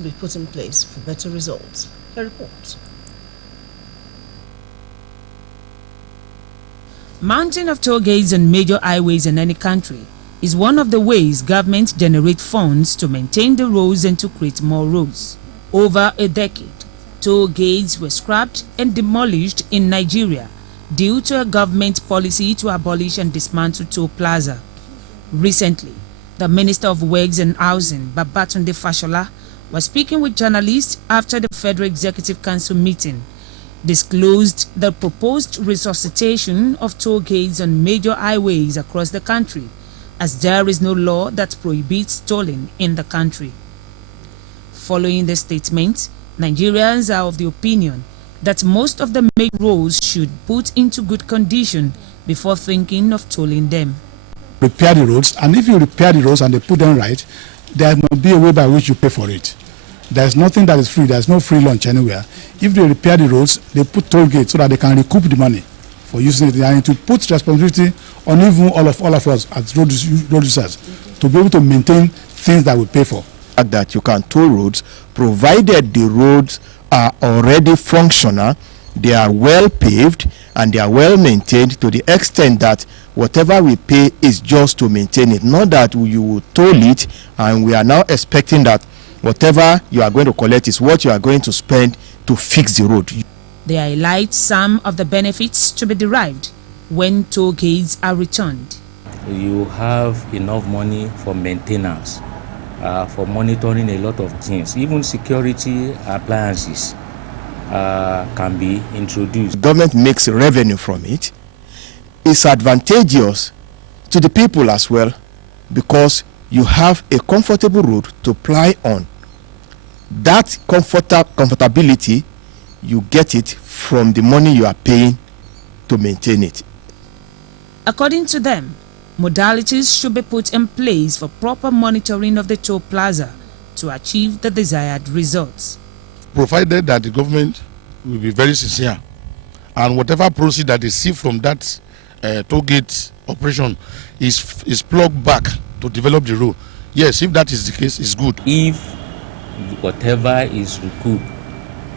to be put in place for better results. A report. Mounting of toll gates on major highways in any country is one of the ways governments generate funds to maintain the roads and to create more roads. Over a decade, toll gates were scrapped and demolished in Nigeria due to a government policy to abolish and dismantle toll plaza. Recently, the Minister of Works and Housing, Babatunde Fashola, was speaking with journalists after the Federal Executive Council meeting, disclosed the proposed resuscitation of toll gates on major highways across the country, as there is no law that prohibits tolling in the country. Following the statement, Nigerians are of the opinion that most of the main roads should put into good condition before thinking of tolling them. Repair the roads, and if you repair the roads and they put them right, there must be a way by which you pay for it. There's nothing that is free. There's no free lunch anywhere. If they repair the roads, they put toll gates so that they can recoup the money for using it, and to put responsibility on even all of us as road users to be able to maintain things that we pay for. That you can toll roads, provided the roads are already functional, they are well paved, and they are well maintained to the extent that whatever we pay is just to maintain it. Not that you will toll it and we are now expecting that whatever you are going to collect is what you are going to spend to fix the road. They highlight some of the benefits to be derived when toll gates are returned. You have enough money for maintenance, for monitoring a lot of things. Even security appliances can be introduced. The government makes revenue from it. It's advantageous to the people as well, because you have a comfortable road to ply on. That comfortability, you get it from the money you are paying to maintain it. According to them, modalities should be put in place for proper monitoring of the toll plaza to achieve the desired results. Provided that the government will be very sincere, and whatever proceed that they see from that toll gate operation is plugged back to develop the road. Yes, if that is the case, it's good. If whatever is recouped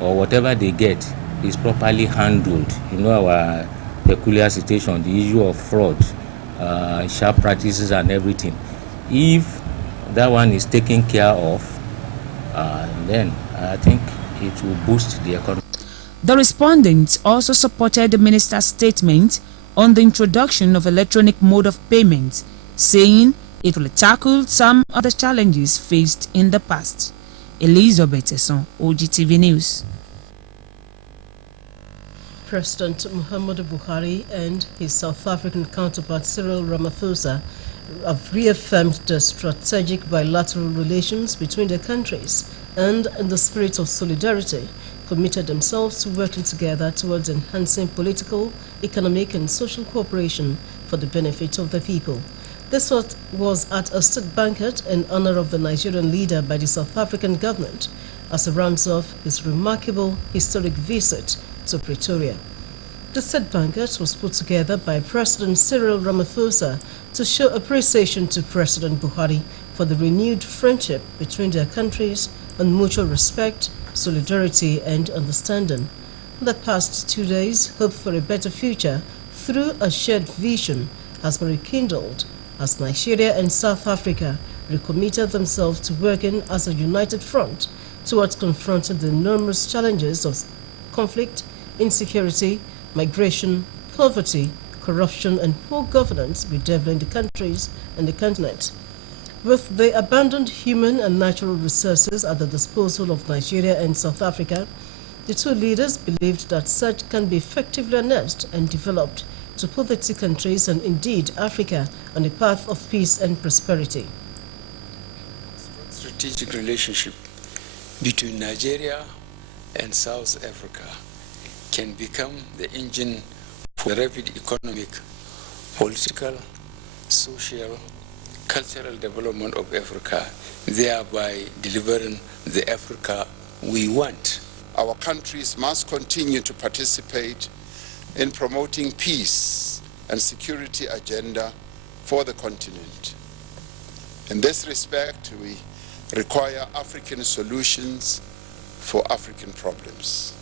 or whatever they get is properly handled, you know, our peculiar situation, the issue of fraud, sharp practices and everything, if that one is taken care of, then I think it will boost the economy. The respondents also supported the minister's statement on the introduction of electronic mode of payment, saying it will tackle some of the challenges faced in the past. Elizabeth Esson, Ogtv News. President Muhammadu Buhari and his South African counterpart Cyril Ramaphosa have reaffirmed the strategic bilateral relations between their countries and, in the spirit of solidarity, committed themselves to working together towards enhancing political, economic and social cooperation for the benefit of the people. This was at a state banquet in honor of the Nigerian leader by the South African government as a rounds-off his remarkable historic visit to Pretoria. The state banquet was put together by President Cyril Ramaphosa to show appreciation to President Buhari for the renewed friendship between their countries and mutual respect, solidarity and understanding. In the past 2 days, hope for a better future through a shared vision has been rekindled as Nigeria and South Africa recommitted themselves to working as a united front towards confronting the enormous challenges of conflict, insecurity, migration, poverty, corruption and poor governance bedeviling the countries and the continent. With the abundant human and natural resources at the disposal of Nigeria and South Africa, the two leaders believed that such can be effectively harnessed and developed to put the two countries and indeed Africa on a path of peace and prosperity. Strategic relationship between Nigeria and South Africa can become the engine for the rapid economic, political, social, cultural development of Africa, thereby delivering the Africa we want. Our countries must continue to participate in promoting peace and security agenda for the continent. In this respect, we require African solutions for African problems.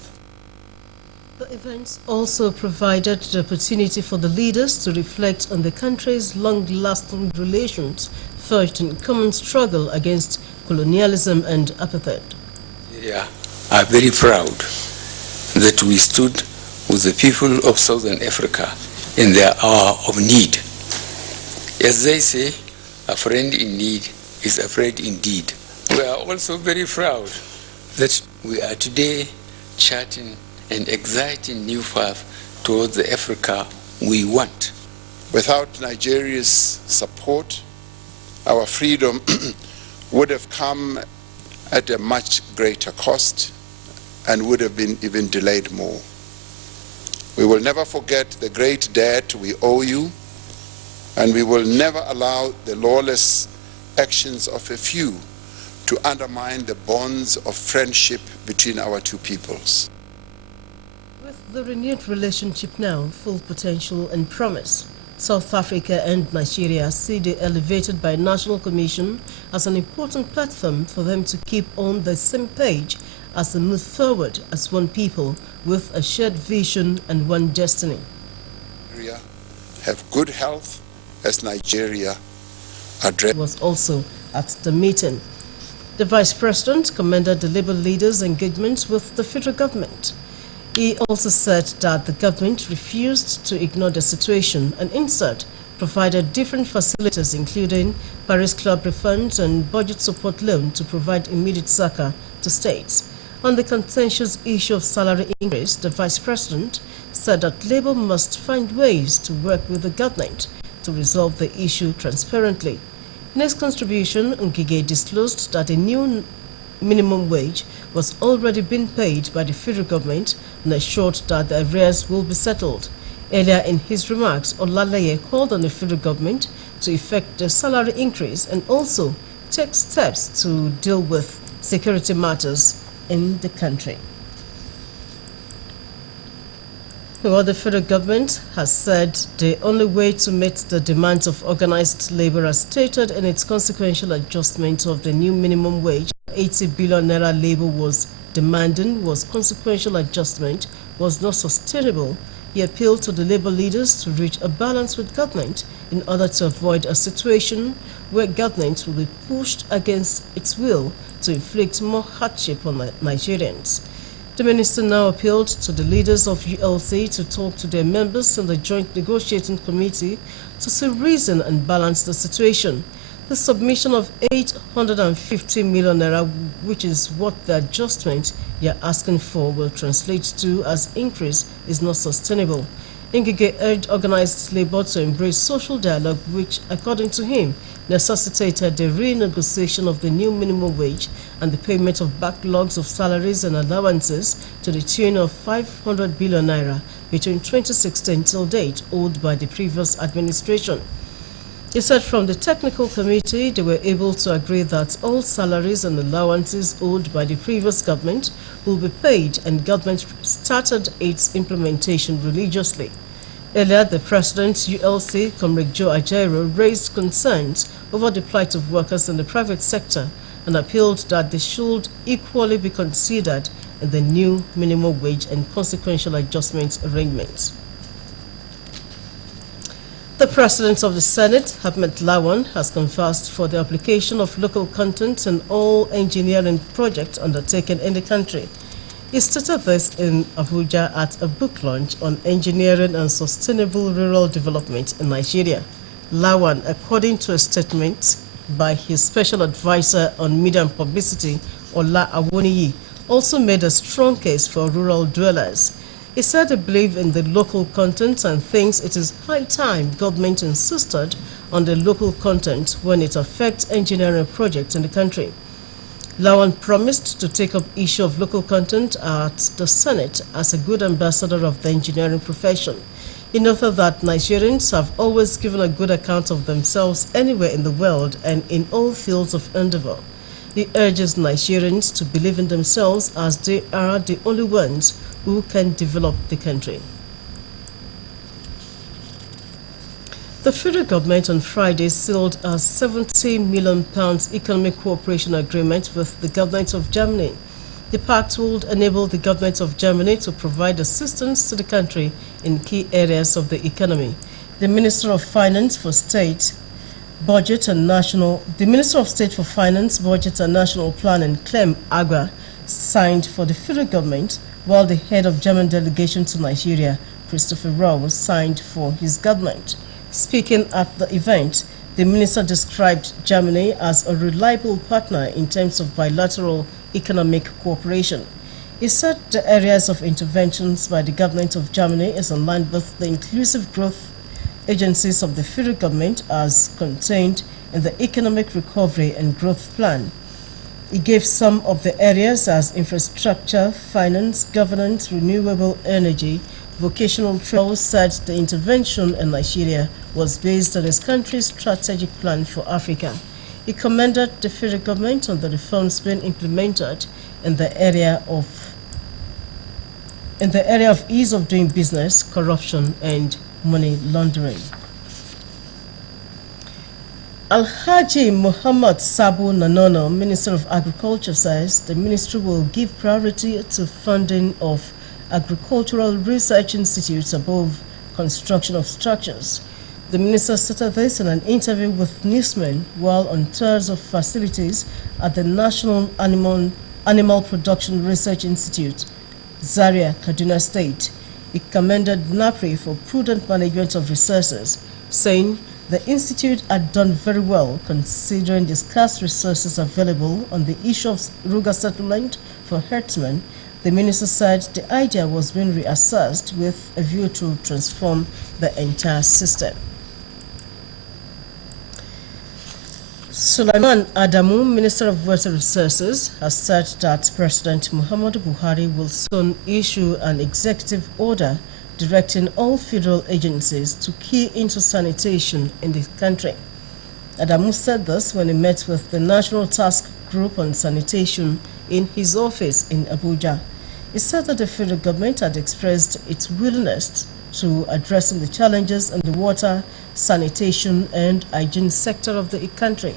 The events also provided the opportunity for the leaders to reflect on the country's long-lasting relations forged in common struggle against colonialism and apartheid. Nigeria are very proud that we stood with the people of Southern Africa in their hour of need. As they say, a friend in need is a friend indeed. We are also very proud that we are today charting an exciting new path towards the Africa we want. Without Nigeria's support, our freedom would have come at a much greater cost and would have been even delayed more. We will never forget the great debt we owe you, and we will never allow the lawless actions of a few to undermine the bonds of friendship between our two peoples. With the renewed relationship now full potential and promise, South Africa and Nigeria see the elevated Binational Commission as an important platform for them to keep on the same page as they move forward as one people with a shared vision and one destiny. Nigeria have good health as Nigeria address Was also at the meeting. The Vice President commended the Labour leaders' engagement with the federal government. He also said that the government refused to ignore the situation and instead provided different facilities including Paris Club refunds and budget support loan to provide immediate succor to states. On the contentious issue of salary increase, the Vice President said that Labour must find ways to work with the government to resolve the issue transparently. In his contribution, Ngige disclosed that a new minimum wage was already being paid by the federal government and assured that the arrears will be settled. Earlier in his remarks, Olaleye called on the federal government to effect the salary increase and also take steps to deal with security matters in the country. Well, the federal government has said the only way to meet the demands of organized labor as stated in its consequential adjustment of the new minimum wage 80 billion naira labor was demanding was consequential adjustment was not sustainable. He appealed to the labor leaders to reach a balance with government in order to avoid a situation where government will be pushed against its will to inflict more hardship on Nigerians. The minister now appealed to the leaders of ULC to talk to their members in the Joint Negotiating Committee to see reason and balance the situation. The submission of 850 million naira, which is what the adjustment you're asking for will translate to as increase, is not sustainable. Ngige urged organized labor to embrace social dialogue, which, according to him, necessitated the renegotiation of the new minimum wage and the payment of backlogs of salaries and allowances to the tune of 500 billion naira between 2016 till date owed by the previous administration. He said from the technical committee, they were able to agree that all salaries and allowances owed by the previous government will be paid, and government started its implementation religiously. Earlier, the President, ULC, Comrade Joe Ajaero, raised concerns over the plight of workers in the private sector and appealed that they should equally be considered in the new minimum wage and consequential adjustment arrangements. The President of the Senate, Ahmed Lawan, has canvassed for the application of local content in all engineering projects undertaken in the country. He stated this in Abuja at a book launch on engineering and sustainable rural development in Nigeria. Lawan, according to a statement by his special advisor on media and publicity, Ola Awoniyi, also made a strong case for rural dwellers. He said he believed in the local content and thinks it is high time government insisted on the local content when it affects engineering projects in the country. Lawan promised to take up issue of local content at the Senate as a good ambassador of the engineering profession. He noted that Nigerians have always given a good account of themselves anywhere in the world and in all fields of endeavor. He urges Nigerians to believe in themselves as they are the only ones who can develop the country. The federal government on Friday sealed a £70 million economic cooperation agreement with the government of Germany. The pact would enable the government of Germany to provide assistance to the country in key areas of the economy. The Minister of Finance for State, Budget and National, the Minister of State for Finance, Budget and National Planning, Clem Agua, signed for the federal government, while the head of German delegation to Nigeria, Christopher Rose, signed for his government. Speaking at the event, the minister described Germany as a reliable partner in terms of bilateral economic cooperation. He said the areas of interventions by the government of Germany is in line with the inclusive growth agencies of the federal government as contained in the Economic Recovery and Growth Plan. He gave some of the areas as infrastructure, finance, governance, renewable energy, vocational trade. Said the intervention in Nigeria was based on his country's strategic plan for Africa. He commended the federal government on the reforms being implemented in the area of ease of doing business, corruption, and money laundering. Alhaji Muhammad Sabo Nanono, Minister of Agriculture, says the ministry will give priority to funding of agricultural research institutes above construction of structures. The minister stated this in an interview with newsmen while on tours of facilities at the National Animal Production Research Institute, Zaria, Kaduna State. He commended NAPRI for prudent management of resources, saying the institute had done very well considering the scarce resources available on the issue of rural settlement for herdsmen. The minister said the idea was being reassessed with a view to transform the entire system. Sulaiman Adamu, Minister of Water Resources, has said that President Muhammadu Buhari will soon issue an executive order directing all federal agencies to key into sanitation in the country. Adamu said this when he met with the National Task Group on Sanitation in his office in Abuja. He said that the federal government had expressed its willingness to addressing the challenges in the water, sanitation, and hygiene sector of the country.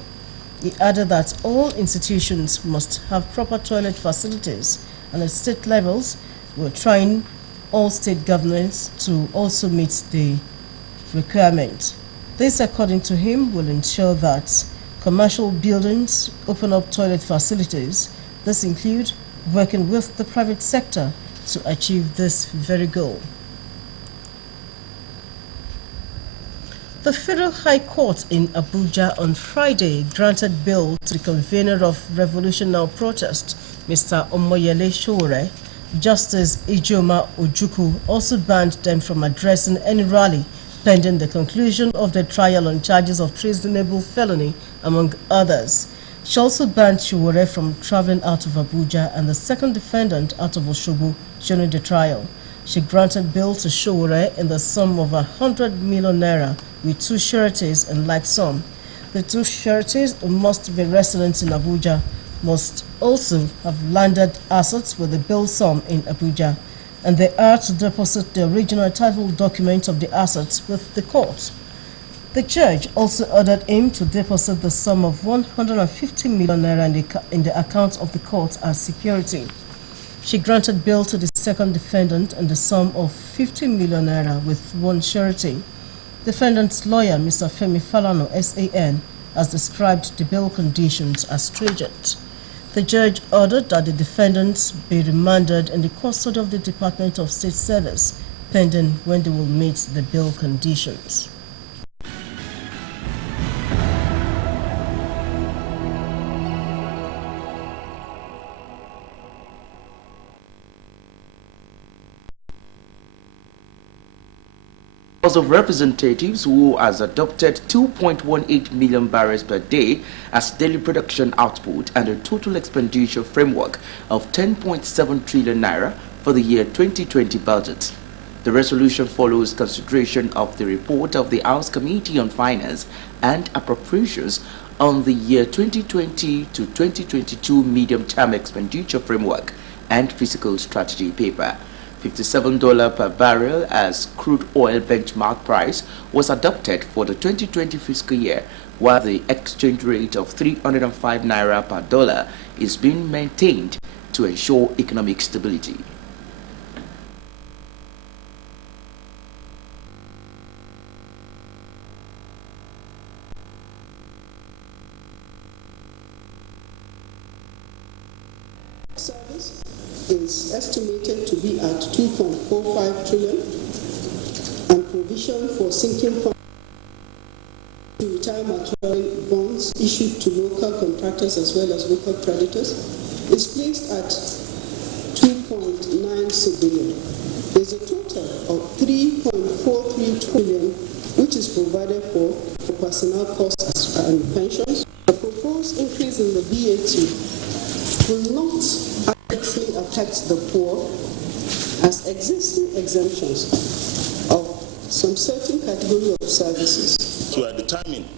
He added that all institutions must have proper toilet facilities, and at state levels, we're trying all state governments to also meet the requirement. This, according to him, will ensure that commercial buildings open up toilet facilities. This includes working with the private sector to achieve this very goal. The Federal High Court in Abuja on Friday granted bail to the convener of Revolution Now protest, Mr. Omoyele Sowore. Justice Ijoma Ojukwu also banned them from addressing any rally pending the conclusion of the trial on charges of treasonable felony, among others. She also banned Sowore from traveling out of Abuja and the second defendant out of Osogbo during the trial. She granted bail to Sowore in the sum of 100 million naira with two sureties in like sum. The two sureties, who must be residents in Abuja, must also have landed assets with the bail sum in Abuja, and they are to deposit the original title document of the assets with the court. The judge also ordered him to deposit the sum of 150 million naira in the account of the court as security. She granted bail to the second defendant in the sum of 50 million naira with one surety. Defendant's lawyer, Mr. Femi Falano, SAN, has described the bail conditions as stringent. The judge ordered that the defendants be remanded in the custody of the Department of State Service, pending when they will meet the bail conditions. House of Representatives, who has adopted 2.18 million barrels per day as daily production output and a total expenditure framework of 10.7 trillion naira for the year 2020 budget. The resolution follows consideration of the report of the House Committee on Finance and Appropriations on the year 2020 to 2022 medium-term expenditure framework and fiscal strategy paper. $57 per barrel as crude oil benchmark price was adopted for the 2020 fiscal year, while the exchange rate of 305 naira per dollar is being maintained to ensure economic stability. Service is estimated to be at 2.45 trillion, and provision for sinking fund to retire maturing bonds issued to local contractors as well as local creditors is placed at 2.96 billion. There is a total of 3.43 trillion which is provided for personnel costs and pensions. The proposed increase in the VAT will not actually affect the poor, as existing exemptions of some certain category of services. So we are determined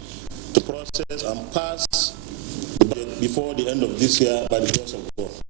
to process and pass the budget before the end of this year by the grace of God.